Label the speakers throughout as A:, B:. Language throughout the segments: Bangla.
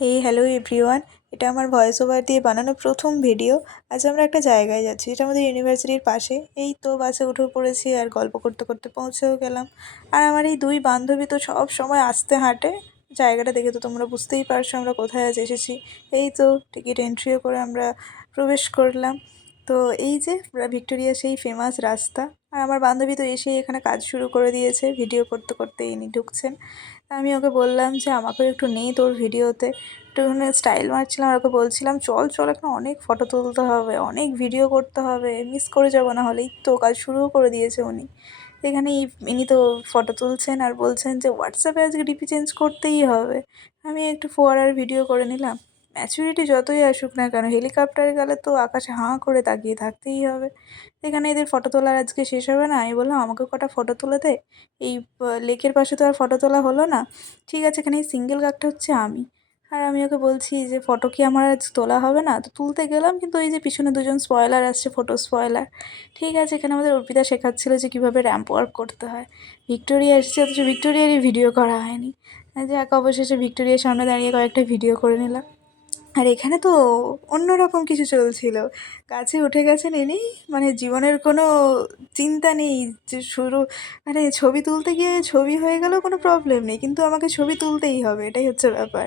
A: হে হ্যালো এভরিওয়ান এটা আমার ভয়েস ওভার দিয়ে বানানো প্রথম ভিডিও আজ আমরা একটা জায়গায় যাচ্ছি, যেটা আমাদের ইউনিভার্সিটির পাশে। এই তো বাসে উঠে পড়েছি আর গল্প করতে করতে পৌঁছেও গেলাম। আর আমার এই দুই বান্ধবী তো সব সময় আসতে হাঁটে। জায়গাটা দেখে তো তোমরা বুঝতেই পারছ আমরা কোথায় আজ এসেছি। এই তো টিকিট এন্ট্রিও করে আমরা প্রবেশ করলাম। তো এই যে ভিক্টোরিয়া সেই ফেমাস রাস্তা। আর আমার বান্ধবী তো এসেই এখানে কাজ শুরু করে দিয়েছে ভিডিও করতে করতে ইনি ঢুকছেন। তা আমি ওকে বললাম যে, আমাকেও একটু নেই তোর ভিডিওতে একটুখানি স্টাইল মারছিলাম আর ওকে বলছিলাম, চল চল, এখন অনেক ফটো তুলতে হবে, অনেক ভিডিও করতে হবে মিস করে যাব না হলেই তো কাজ শুরুও করে দিয়েছে উনি। এখানে ইনি তো ফটো তুলছেন আর বলছেন যে হোয়াটসঅ্যাপে আজকে ডিপি চেঞ্জ করতেই হবে। আমি একটু ফোয়ারার ভিডিও করে নিলাম। ম্যাচুরিটি যতই আসুক না কেন হেলিকপ্টারে গেলে তো আকাশে হাঁ করে তাকিয়ে থাকতেই হবে। এখানে এদের ফটো তোলার আজকে শেষ হবে না। আমি বললাম, আমাকে কটা ফটো তুলে দে। এই লেকের পাশে তো আর ফটো তোলা হলো না। ঠিক আছে, এখানে এই সিঙ্গেল কাকটা হচ্ছে আমি। আর আমি ওকে বলছি যে ফটো কি আমার আজ তোলা হবে না? তো তুলতে গেলাম, কিন্তু ওই যে পিছনে দুজন স্পয়লার আসছে ফটো স্পয়লার ঠিক আছে, এখানে আমাদের অর্পিতা শেখাচ্ছিলো যে, কীভাবে র্যাম্প ওয়ার্ক করতে হয়। ভিক্টোরিয়া এসেছে, অথচ ভিক্টোরিয়ারই ভিডিও করা হয়নি। যে যাক, অবশেষে ভিক্টোরিয়ার সামনে দাঁড়িয়ে কয়েকটা ভিডিও করে নিলাম। আর এখানে তো অন্য রকম কিছু চলছিল। গাছে উঠে গেছেন ইনি মানে জীবনের কোনো চিন্তা নেই যে শুরু মানে ছবি তুলতে গিয়ে ছবি হয়ে গেলেও কোনো প্রবলেম নেই, কিন্তু আমাকে ছবি তুলতেই হবে, এটাই হচ্ছে ব্যাপার।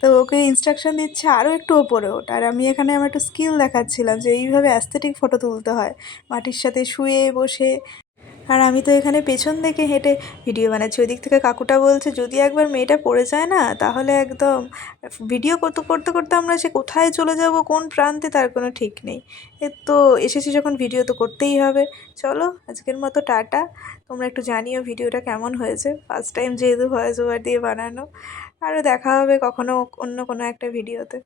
A: তো ওকে ইনস্ট্রাকশন দিচ্ছে আরও একটু ওপরে ওঠ, আর আমি এখানে আমার একটু স্কিল দেখাচ্ছিলাম যে এইভাবে অ্যাস্থেটিক ফটো তুলতে হয়। মাটির সাথে শুয়ে বসে আর আমি তো এখানে পেছন থেকে হেঁটে ভিডিও বানাচ্ছি, ওই দিক থেকে কাকুটা বলছে, যদি একবার মেয়েটা পড়ে যায় না, তাহলে একদম ভিডিও করতে করতে করতে আমরা সে কোথায় চলে যাব, কোন প্রান্তে, তার কোনো ঠিক নেই। এ তো এসেছি যখন ভিডিও তো করতেই হবে। চলো, আজকের মতো টাটা। তোমরা একটু জানিও ভিডিওটা কেমন হয়েছে। ফার্স্ট টাইম যেহেতু ভয়েস ওভার দিয়ে বানানো। আরও দেখা হবে কখনো অন্য কোনো একটা ভিডিওতে।